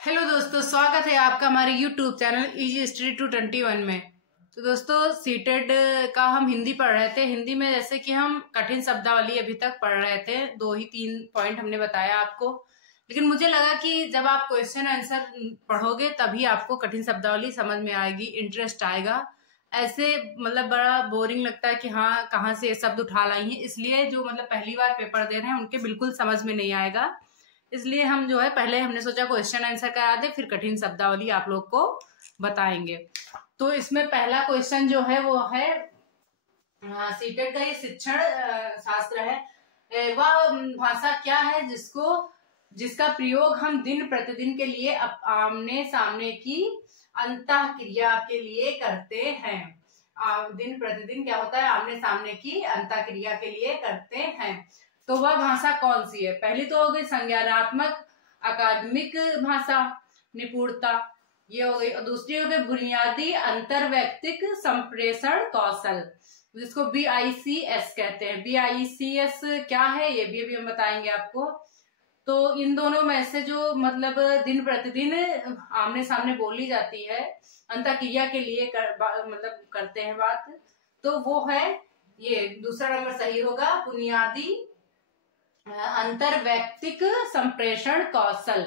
Hello दोस्तों, स्वागत है आपका हमारे यूट्यूब चैनल इजी स्टडी 221 में। तो दोस्तों, सीटेड का हम हिंदी पढ़ रहे थे। हिंदी में जैसे कि हम कठिन शब्दावली अभी तक पढ़ रहे थे, 2 ही 3 पॉइंट हमने बताया आपको। लेकिन मुझे लगा कि जब आप क्वेश्चन आंसर पढ़ोगे तभी आपको कठिन शब्दावली समझ में आएगी, इंटरेस्ट आएगा। ऐसे मतलब बड़ा बोरिंग लगता है कि हाँ कहाँ से ये शब्द उठा लाई हैं, इसलिए जो मतलब पहली बार पेपर दे रहे हैं उनके बिल्कुल समझ में नहीं आएगा। इसलिए हम जो है पहले हमने सोचा क्वेश्चन आंसर करा दे, फिर कठिन शब्दावली आप लोग को बताएंगे। तो इसमें पहला क्वेश्चन जो है वो है सीटेट का ये शिक्षण शास्त्र है। वह भाषा क्या है जिसका प्रयोग हम दिन प्रतिदिन के लिए आमने सामने की अंतः क्रिया के लिए करते हैं। दिन प्रतिदिन क्या होता है, आमने सामने की अंतः क्रिया के लिए करते हैं। तो वह भाषा कौन सी है? पहली तो हो गई संज्ञानात्मक अकादमिक भाषा निपुणता, ये हो गई। और दूसरी हो गई बुनियादी अंतर्वैयक्तिक संप्रेषण कौशल, जिसको BICS कहते हैं। BICS क्या है ये भी अभी हम बताएंगे आपको। तो इन दोनों में से जो मतलब दिन प्रतिदिन आमने सामने बोली जाती है, अंतःक्रिया के लिए मतलब करते हैं बात, तो वो है ये दूसरा नंबर सही होगा, बुनियादी अंतर्वैयक्तिक संप्रेषण कौशल।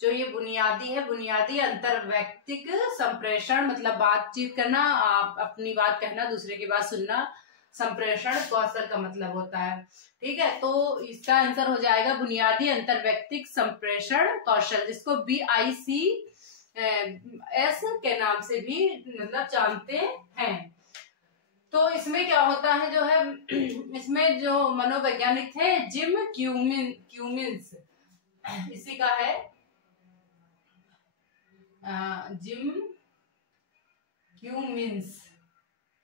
जो ये बुनियादी है, बुनियादी अंतर्वैयक्तिक संप्रेषण मतलब बातचीत करना, आप अपनी बात कहना, दूसरे की बात सुनना, संप्रेषण कौशल का मतलब होता है। ठीक है, तो इसका आंसर हो जाएगा बुनियादी अंतर्वैयक्तिक संप्रेषण कौशल, जिसको BICS के नाम से भी मतलब जानते हैं। तो इसमें क्या होता है जो है, इसमें जो मनोवैज्ञानिक थे जिम क्यूमिन्स, इसी का है जिम क्यूमिन्स।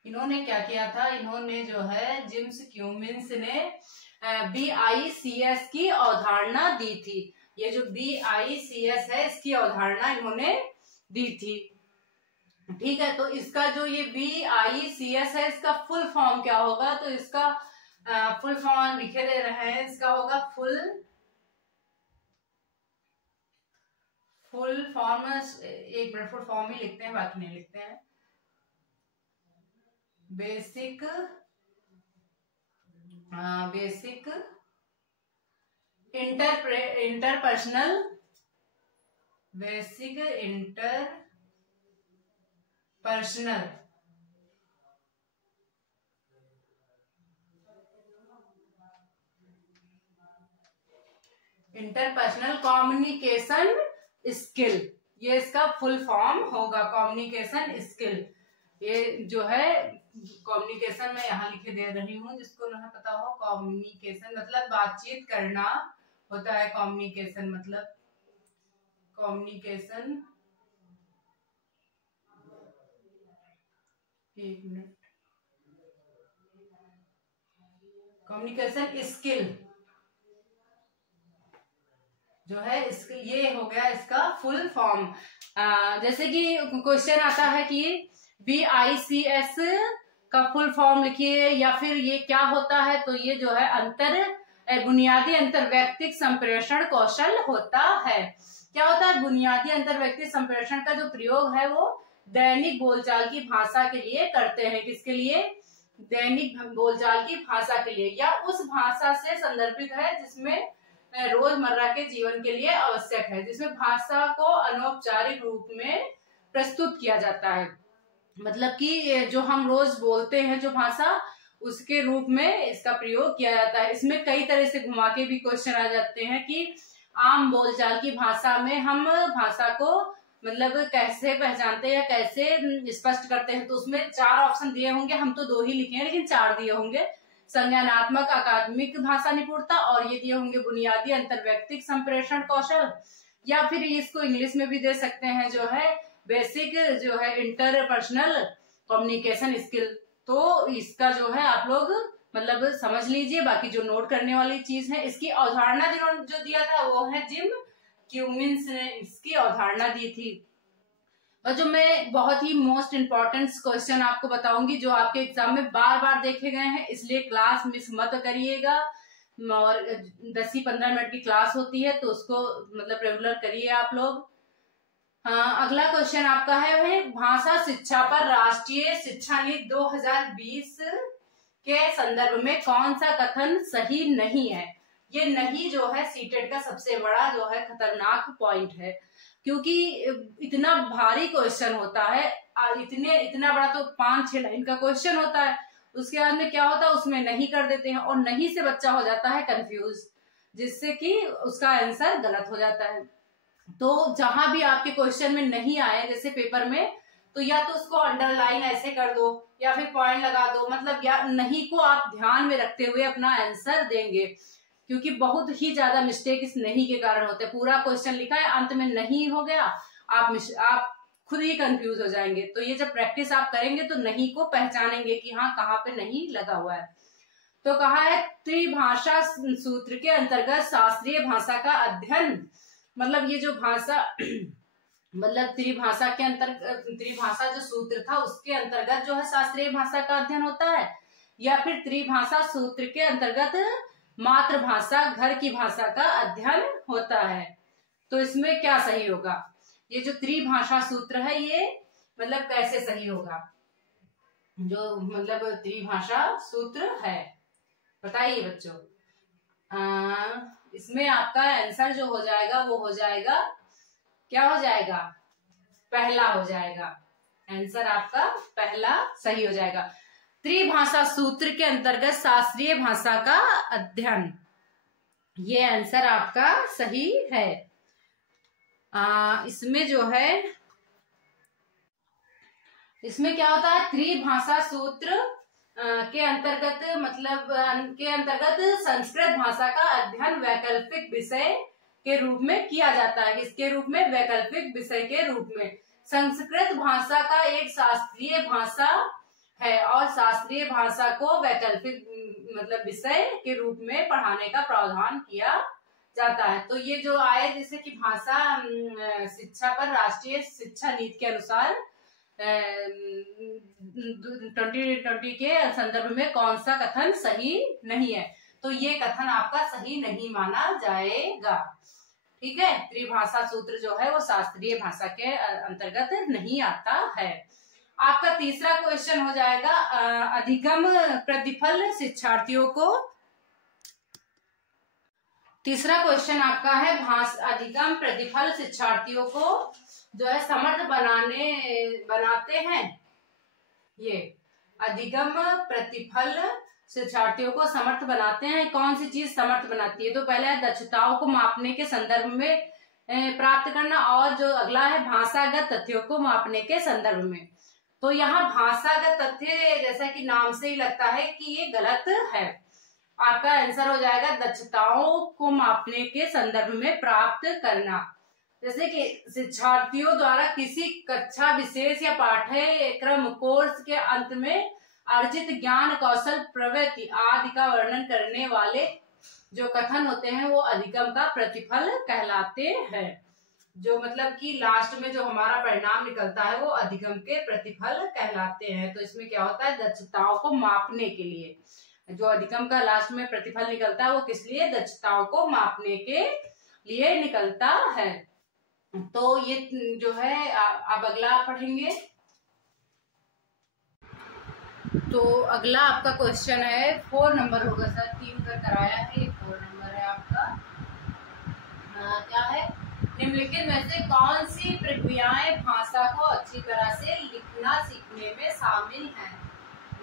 इन्होंने क्या किया था, इन्होंने जो है जिम्स क्यूमिन्स ने BICS की अवधारणा दी थी। ये जो BICS है इसकी अवधारणा इन्होंने दी थी। ठीक है, तो इसका जो ये BICS है इसका फुल फॉर्म क्या होगा? तो इसका फुल फॉर्म लिखे दे रहे हैं, इसका होगा फुल फॉर्म। एक मिनट, फुल फॉर्म ही लिखते हैं, बाकी नहीं लिखते हैं। बेसिक इंटरपर्सनल कम्युनिकेशन स्किल, ये इसका फुल फॉर्म होगा, कम्युनिकेशन स्किल। ये जो है कम्युनिकेशन में यहाँ लिखे दे रही हूँ, जिसको नहीं पता हो, कम्युनिकेशन मतलब बातचीत करना होता है। कम्युनिकेशन मतलब कम्युनिकेशन, एक मिनट, कम्युनिकेशन स्किल जो है ये हो गया इसका फुल फॉर्म। जैसे कि क्वेश्चन आता है कि BICS का फुल फॉर्म लिखिए या फिर ये क्या होता है, तो ये जो है बुनियादी अंतर्वैयक्तिक संप्रेषण कौशल होता है। क्या होता है? बुनियादी अंतर्वैयक्तिक संप्रेषण का जो प्रयोग है वो दैनिक बोलचाल की भाषा के लिए करते हैं। किसके लिए? दैनिक बोलचाल की भाषा के लिए, या उस भाषा से संदर्भित है जिसमें रोजमर्रा के जीवन के लिए आवश्यक है, जिसमें भाषा को अनौपचारिक रूप में प्रस्तुत किया जाता है। मतलब कि जो हम रोज बोलते हैं जो भाषा, उसके रूप में इसका प्रयोग किया जाता है। इसमें कई तरह से घुमा के भी क्वेश्चन आ जाते हैं कि आम बोलचाल की भाषा में हम भाषा को मतलब कैसे पहचानते हैं या कैसे स्पष्ट करते हैं। तो उसमें 4 ऑप्शन दिए होंगे, हम तो 2 ही लिखे हैं लेकिन 4 दिए होंगे। संज्ञानात्मक अकादमिक भाषा निपुणता, और ये दिए होंगे बुनियादी अंतर्वैयक्तिक संप्रेषण कौशल, या फिर इसको इंग्लिश में भी दे सकते हैं जो है बेसिक जो है इंटरपर्सनल कम्युनिकेशन स्किल। तो इसका जो है आप लोग मतलब समझ लीजिए। बाकी जो नोट करने वाली चीज है, इसकी अवधारणा जिन्होंने जो दिया था वो है जिम क्यूमिन्स ने इसकी अवधारणा दी थी। और जो मैं बहुत ही मोस्ट इम्पोर्टेंट क्वेश्चन आपको बताऊंगी जो आपके एग्जाम में बार बार देखे गए हैं, इसलिए क्लास मिस मत करिएगा। और 10 ही 15 मिनट की क्लास होती है तो उसको मतलब रेगुलर करिए आप लोग। अगला क्वेश्चन आपका है भाई, भाषा शिक्षा पर राष्ट्रीय शिक्षा नीति 2020 के संदर्भ में कौन सा कथन सही नहीं है। ये नहीं जो है सीटेट का सबसे बड़ा जो है खतरनाक पॉइंट है, क्योंकि इतना भारी क्वेश्चन होता है, इतना बड़ा तो 5-6 लाइन का क्वेश्चन होता है, उसके बाद में क्या होता है उसमें नहीं कर देते हैं और नहीं से बच्चा हो जाता है कंफ्यूज, जिससे कि उसका आंसर गलत हो जाता है। तो जहां भी आपके क्वेश्चन में नहीं आए जैसे पेपर में, तो या तो उसको अंडरलाइन ऐसे कर दो या फिर पॉइंट लगा दो, मतलब या नहीं को आप ध्यान में रखते हुए अपना आंसर देंगे, क्योंकि बहुत ही ज्यादा मिस्टेक इस नहीं के कारण होते हैं। पूरा क्वेश्चन लिखा है, अंत में नहीं हो गया, आप खुद ही कंफ्यूज हो जाएंगे। तो ये जब प्रैक्टिस आप करेंगे तो नहीं को पहचानेंगे कि हाँ कहाँ पे नहीं लगा हुआ है। तो कहा है त्रिभाषा सूत्र के अंतर्गत शास्त्रीय भाषा का अध्ययन, मतलब ये जो भाषा मतलब त्रिभाषा के अंतर्गत, त्रिभाषा जो सूत्र था उसके अंतर्गत जो है शास्त्रीय भाषा का अध्ययन होता है, या फिर त्रिभाषा सूत्र के अंतर्गत मातृभाषा घर की भाषा का अध्ययन होता है। तो इसमें क्या सही होगा, ये जो त्रिभाषा सूत्र है ये मतलब कैसे सही होगा, जो मतलब त्रिभाषा सूत्र है, बताइए बच्चों। इसमें आपका आंसर जो हो जाएगा वो हो जाएगा, क्या हो जाएगा, पहला हो जाएगा, आंसर आपका पहला सही हो जाएगा। त्रिभाषा सूत्र के अंतर्गत शास्त्रीय भाषा का अध्ययन, ये आंसर आपका सही है। इसमें जो है इसमें क्या होता है, त्रिभाषा सूत्र के अंतर्गत मतलब के अंतर्गत संस्कृत भाषा का अध्ययन वैकल्पिक विषय के रूप में किया जाता है। इसके रूप में वैकल्पिक विषय के रूप में संस्कृत भाषा का एक शास्त्रीय भाषा है और शास्त्रीय भाषा को वैकल्पिक मतलब विषय के रूप में पढ़ाने का प्रावधान किया जाता है। तो ये जो आए जैसे कि भाषा शिक्षा पर राष्ट्रीय शिक्षा नीति के अनुसार 2020 के संदर्भ में कौन सा कथन सही नहीं है, तो ये कथन आपका सही नहीं माना जाएगा। ठीक है, त्रिभाषा सूत्र जो है वो शास्त्रीय भाषा के अंतर्गत नहीं आता है। आपका तीसरा क्वेश्चन हो जाएगा, अधिगम प्रतिफल शिक्षार्थियों को, तीसरा क्वेश्चन आपका है अधिगम प्रतिफल शिक्षार्थियों को जो है समर्थ बनाते हैं। ये अधिगम प्रतिफल शिक्षार्थियों को समर्थ बनाते हैं, कौन सी चीज समर्थ बनाती है, तो पहले है दक्षताओं को मापने के संदर्भ में प्राप्त करना, और जो अगला है भाषागत तथ्यों को मापने के संदर्भ में। तो यहाँ भाषागत तथ्य जैसा कि नाम से ही लगता है कि ये गलत है, आपका आंसर हो जाएगा दक्षताओं को मापने के संदर्भ में प्राप्त करना। जैसे कि शिक्षार्थियों द्वारा किसी कक्षा विशेष या पाठ्यक्रम कोर्स के अंत में अर्जित ज्ञान कौशल प्रवृत्ति आदि का वर्णन करने वाले जो कथन होते हैं वो अधिगम का प्रतिफल कहलाते हैं। जो मतलब कि लास्ट में जो हमारा परिणाम निकलता है वो अधिगम के प्रतिफल कहलाते हैं। तो इसमें क्या होता है, दक्षताओं को मापने के लिए जो अधिगम का लास्ट में प्रतिफल निकलता है वो किस लिए, दक्षताओं को मापने के लिए निकलता है। तो ये जो है अब अगला पढ़ेंगे। तो अगला आपका क्वेश्चन है 4 नंबर होगा सर, 3 कर कराया है, 4 नंबर है आपका। क्या है, निम्नलिखित में से कौन सी प्रक्रियाएं भाषा को अच्छी तरह से लिखना सीखने में शामिल हैं।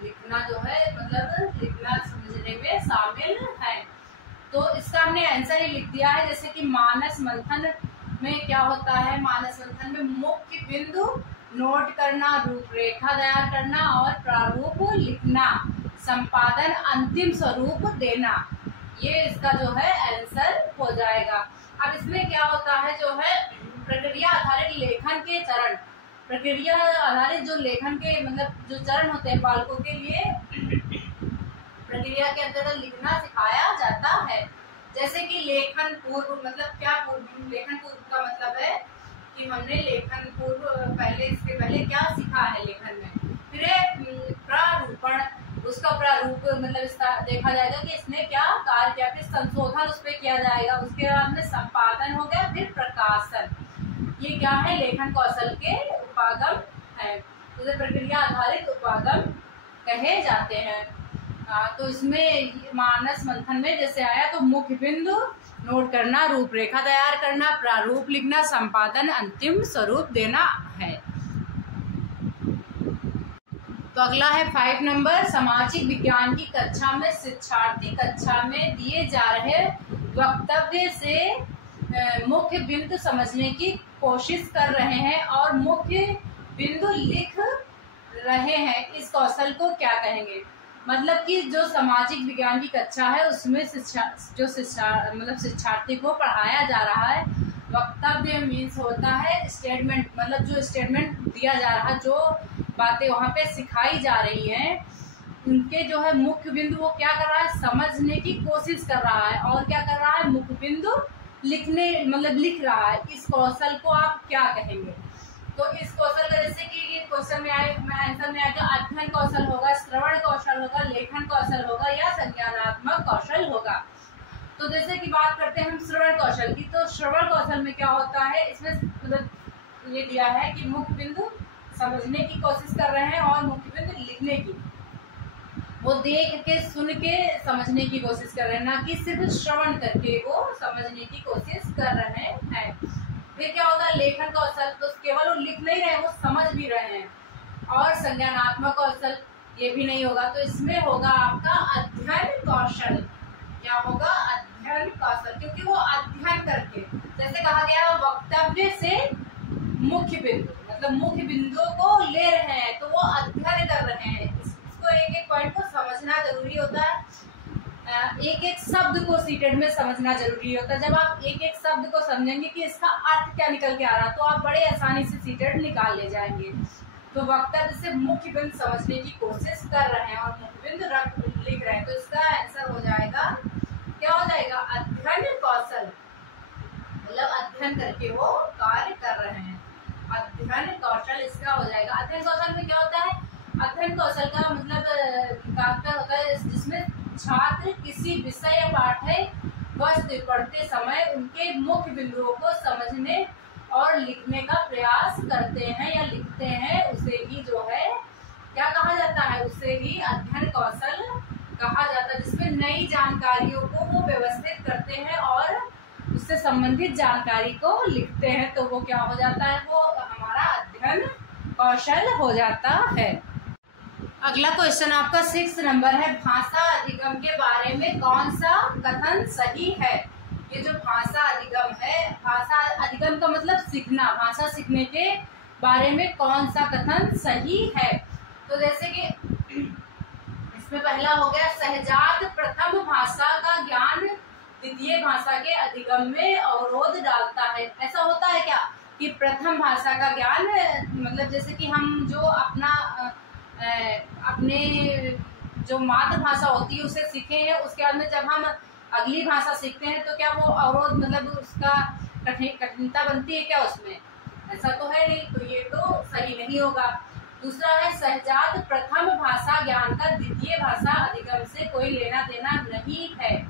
लिखना जो है मतलब लिखना समझने में शामिल है। तो इसका हमने आंसर ही लिख दिया है। जैसे कि मानस मंथन में क्या होता है, मानस मंथन में मुख्य बिंदु नोट करना, रूपरेखा तैयार करना और प्रारूप लिखना, संपादन अंतिम स्वरूप देना, ये इसका जो है आंसर हो जाएगा। अब इसमें क्या होता है, जो है प्रक्रिया आधारित लेखन के चरण, प्रक्रिया आधारित जो लेखन के मतलब जो चरण होते हैं बालकों के लिए प्रक्रिया के अंतर्गत लिखना सिखाया जाता है। जैसे कि लेखन पूर्व, मतलब क्या पूर्व, लेखन पूर्व का मतलब है कि हमने लेखन पूर्व पहले इसके पहले क्या सीखा है लेखन में। फिर प्रारूपण, उसका प्रारूप मतलब इसका देखा जाएगा कि इसने क्या कार्य किया, फिर संशोधन उस पर किया जाएगा, उसके बाद में संपादन हो गया, फिर प्रकाशन। ये क्या है, लेखन कौशल के उपागम है, तो प्रक्रिया आधारित उपागम कहे जाते हैं। तो इसमें मानस मंथन में जैसे आया तो मुख्य बिंदु नोट करना, रूपरेखा तैयार करना, प्रारूप लिखना, संपादन, अंतिम स्वरूप देना है। तो अगला है 5 नंबर, सामाजिक विज्ञान की कक्षा में शिक्षार्थी कक्षा में दिए जा रहे वक्तव्य से मुख्य बिंदु समझने की कोशिश कर रहे हैं और मुख्य बिंदु लिख रहे हैं, इस कौशल को क्या कहेंगे? मतलब कि जो सामाजिक विज्ञान की कक्षा है उसमें शिक्षार्थी को पढ़ाया जा रहा है। वक्तव्य मीन्स होता है स्टेटमेंट, मतलब जो स्टेटमेंट दिया जा रहा है, जो बातें वहाँ पे सिखाई जा रही हैं, उनके जो है मुख्य बिंदु वो क्या कर रहा है, समझने की कोशिश कर रहा है और क्या कर रहा है, मुख्य बिंदु लिखने मतलब लिख रहा है। इस कौशल को आप क्या कहेंगे? तो इस कौशल का जैसे कि क्वेश्चन में आंसर में आएगा अध्ययन कौशल होगा, श्रवण कौशल होगा, लेखन कौशल होगा या संज्ञानात्मक कौशल होगा। तो जैसे कि बात करते हैं हम श्रवण कौशल की, तो श्रवण कौशल में क्या होता है, इसमें मतलब ये दिया है कि मुख्य बिंदु समझने की कोशिश कर रहे हैं और मुख्य बिंदु लिखने की, वो देख के सुन के समझने की कोशिश कर रहे हैं, ना कि सिर्फ श्रवण करके वो समझने की कोशिश कर रहे हैं। फिर क्या होगा, लेखन कौशल, तो केवल वो लिख नहीं रहे, वो समझ भी रहे हैं। और संज्ञानात्मक कौशल ये भी नहीं होगा, तो इसमें होगा आपका अध्ययन कौशल। क्या होगा, अध्ययन कौशल, क्योंकि वो अध्ययन करके, जैसे कहा गया वक्तव्य से मुख्य बिंदु, मतलब मुख्य बिंदुओं को ले रहे हैं, तो वो अध्ययन कर रहे हैं। इसको एक एक पॉइंट को समझना जरूरी होता है, एक एक शब्द को सीटेड में समझना जरूरी होता है। जब आप एक एक शब्द को समझेंगे कि इसका अर्थ क्या निकल के आ रहा है, तो आप बड़े आसानी से सीटेड निकाल ले जाएंगे। तो वक्तव्य से मुख्य बिंदु समझने की कोशिश कर रहे हैं और मुख्य बिंदु लिख रहे हैं, तो इसका आंसर हो जाएगा, क्या हो जाएगा, अध्ययन कौशल, मतलब अध्ययन करके वो कार्य कर रहे हैं। अध्ययन कौशल इसका हो जाएगा। अध्ययन कौशल में क्या होता है, अध्ययन कौशल का मतलब तात्पर्य होता है जिसमें छात्र किसी विषय या पाठ्य वस्तु पढ़ते समय उनके मुख्य बिंदुओं को समझने और लिखने का प्रयास करते हैं या लिखते हैं, उसे ही जो है क्या कहा जाता है, उसे ही अध्ययन कौशल कहा जाता है। जिसमें नई जानकारियों को वो व्यवस्थित करते हैं और उससे संबंधित जानकारी को लिखते हैं, तो वो क्या हो जाता है, वो हमारा अध्ययन कौशल हो जाता है। अगला क्वेश्चन आपका 6 नंबर है, भाषा अधिगम के बारे में कौन सा कथन सही है? ये जो भाषा अधिगम है, भाषा अधिगम का मतलब सीखना, भाषा सीखने के बारे में कौन सा कथन सही है? तो जैसे कि इसमें पहला हो गया, सहजात प्रथम भाषा का ज्ञान द्वितीय भाषा के अधिगम में अवरोध डालता है। ऐसा होता है क्या कि प्रथम भाषा का ज्ञान, मतलब जैसे कि हम जो अपने जो मातृभाषा होती है उसे सीखे हैं, उसके बाद में जब हम अगली भाषा सीखते हैं तो क्या वो अवरोध, मतलब उसका कठिनता बनती है क्या उसमें? ऐसा तो है नहीं, तो ये तो सही नहीं होगा। दूसरा है, सहजात प्रथम भाषा ज्ञान का द्वितीय भाषा अधिगम से कोई लेना देना नहीं है।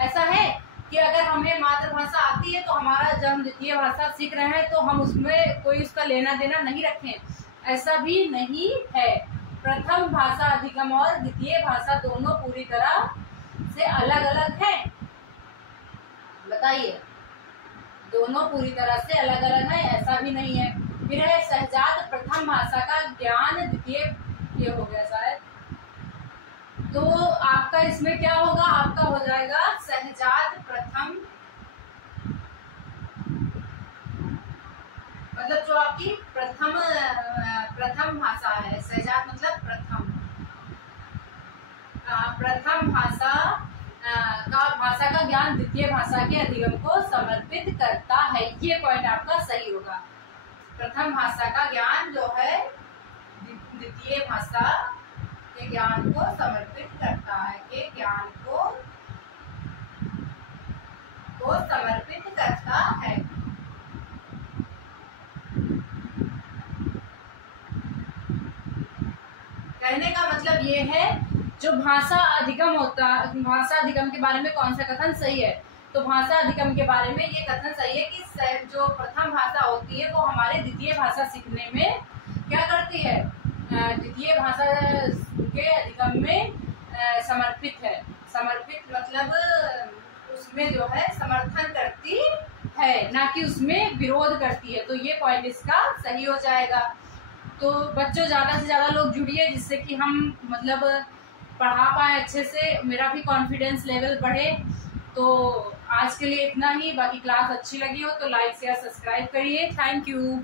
ऐसा है कि अगर हमें मातृभाषा आती है तो हमारा जब हम द्वितीय भाषा सीख रहे हैं तो हम उसमें कोई उसका लेना देना नहीं रखें, ऐसा भी नहीं है। प्रथम भाषा अधिगम और द्वितीय भाषा दोनों पूरी तरह से अलग अलग हैं। बताइए, दोनों पूरी तरह से अलग अलग है, ऐसा भी नहीं है। फिर है, सहजात प्रथम भाषा का ज्ञान द्वितीय, ये हो गया शायद, तो आपका इसमें क्या होगा, आपका हो जाएगा सहजात प्रथम, मतलब जो आपकी प्रथम भाषा है, सहजात मतलब प्रथम भाषा का ज्ञान द्वितीय भाषा के अधिगम को समर्पित करता है। ये पॉइंट आपका सही होगा। प्रथम भाषा का ज्ञान जो है द्वितीय भाषा के ज्ञान को समर्पित करता है, के ज्ञान को समर्पित करता है। कहने का मतलब ये है, जो भाषा अधिगम होता, भाषा अधिगम के बारे में कौन सा कथन सही है, तो भाषा अधिगम के बारे में ये कथन सही है कि जो प्रथम भाषा होती है वो हमारे द्वितीय भाषा सीखने में क्या करती है, द्वितीय भाषा के अधिगम में समर्पित है। समर्पित मतलब उसमें जो है समर्थन करती है, ना कि उसमें विरोध करती है। तो ये पॉइंट इसका सही हो जाएगा। तो बच्चों ज़्यादा से ज़्यादा लोग जुड़िए, जिससे कि हम मतलब पढ़ा पाए अच्छे से, मेरा भी कॉन्फिडेंस लेवल बढ़े। तो आज के लिए इतना ही। बाकी क्लास अच्छी लगी हो तो लाइक शेयर सब्सक्राइब करिए। Thank you.